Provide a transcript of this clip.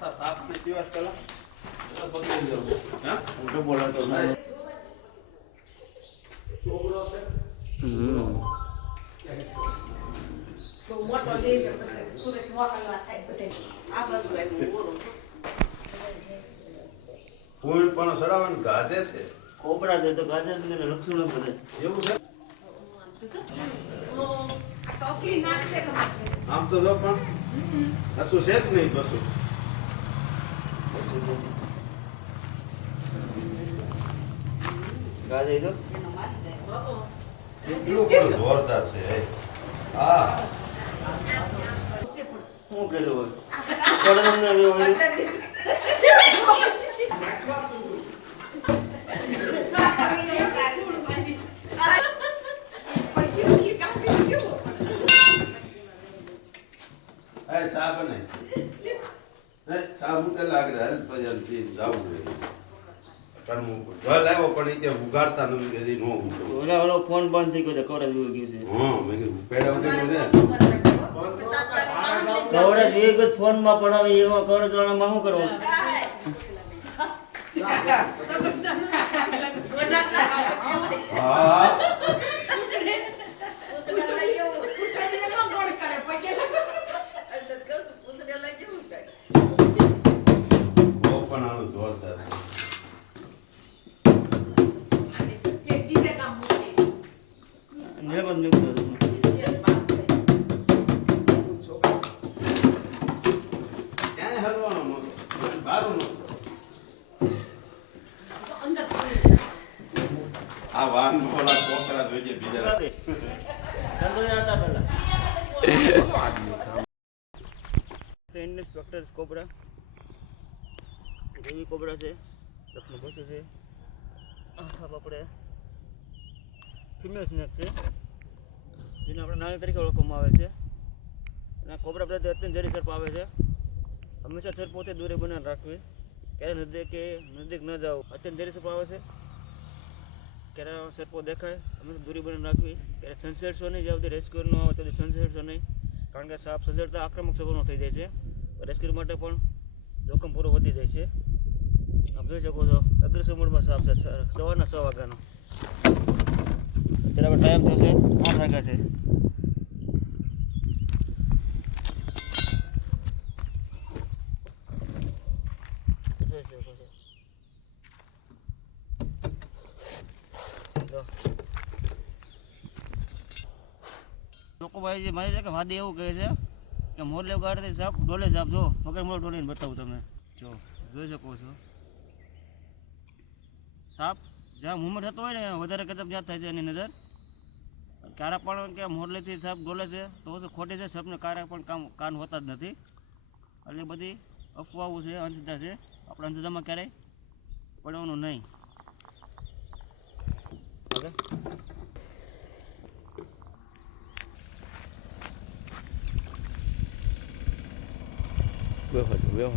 સાપ ને દિવસ પેલા પકડી દઉં હા મોટો બોલાતો ના છોકરો છે તો મોટો દેજો પછી સુરત મોકલવા થાય બધે આ બધું આવ્યું બોલો ફૂલ પણ સડાવન ગાજે છે કોબરા છે તો ગાજર ને લક્ષણો બધે એવું છે આ તો અસલી નાક છે કે છે આમ તો જો પણ કશું છે જ નહીં કશું ગાજર તો એનો મારી જાય બાપો એટલું પણ જોરદાર છે હા શું કર્યું હોય કોણ તમને આવ્યો હોય ચા બને ચા મૂકે લાગે હાલ પછી જવું કરવું જલ આવ્યો પણ એ કે ઉગાડતા નથી કે નો ઉગાડો ઓલો ફોન બંધ થઈ ગયો કોર જ ગયું છે હા મેં કીધું પેડા ઉડે ને દવડે જોઈ ગયો ફોન માં પડાવે એવા કોર જણામાં શું કરવું હા આ વાન બોલા કોકરા જોઈએ બીજા ઇન્સ્પેક્ટર કોબરા જેવી કોબરા છે સપનું બસો છે આ સાપ આપણે ફિમેલ સ્નેક છે જેને આપણે નાની તરીકે ઓળખવામાં આવે છે અને આ કોબરા પ્રત્યે અત્યંત ઝેરી સર્પ આવે છે હંમેશા સર્પોથી દૂરી બનાવી રાખવી ક્યારે નજીક ન જાઓ અત્યંત ઝેરી સર્પ આવે છે ક્યારે સર્પો દેખાય હંમેશા દૂરી બનાવી રાખવી ક્યારે સંસેડશો નહીં જ્યાં સુધી રેસ્ક્યુ ન આવે તો સંસેડશો નહીં કારણ કે સાપ સંસેડતા આક્રમક સ્વભાવનો થઈ જાય છે રેસ્ક્યુ માટે પણ જોખમ પૂરું વધી જાય છે આપ જોઈ શકો છો એગ્રેસિવ મોડમાં સાપ છે સવારના 6 વાગ્યાનો અત્યારે ટાઈમ થશે 8 વાગ્યા છે લોકો ભાઈ જે મારી કે વાદી એવું કહે છે કે મોરલે ગાડતી સાપ ડોલે સાપ જો વગર મોર ડોલીને બતાવું તમે જો જોઈ શકો છો સાપ જ્યાં મૂવમેન્ટ થતો હોય ને વધારે કદમ જ્યાં થાય છે એની નજર ક્યારે પણ કે મોરલેથી સાપ ડોલે છે તો વસ્તુ ખોટી છે સાપને ક્યારે પણ કાન હોતા જ નથી એટલે બધી અફવાઓ છે અંધશ્રદ્ધા છે આપણે અંધશ્રદ્ધામાં ક્યારેય પડવાનું નહીં ઓકે Veo,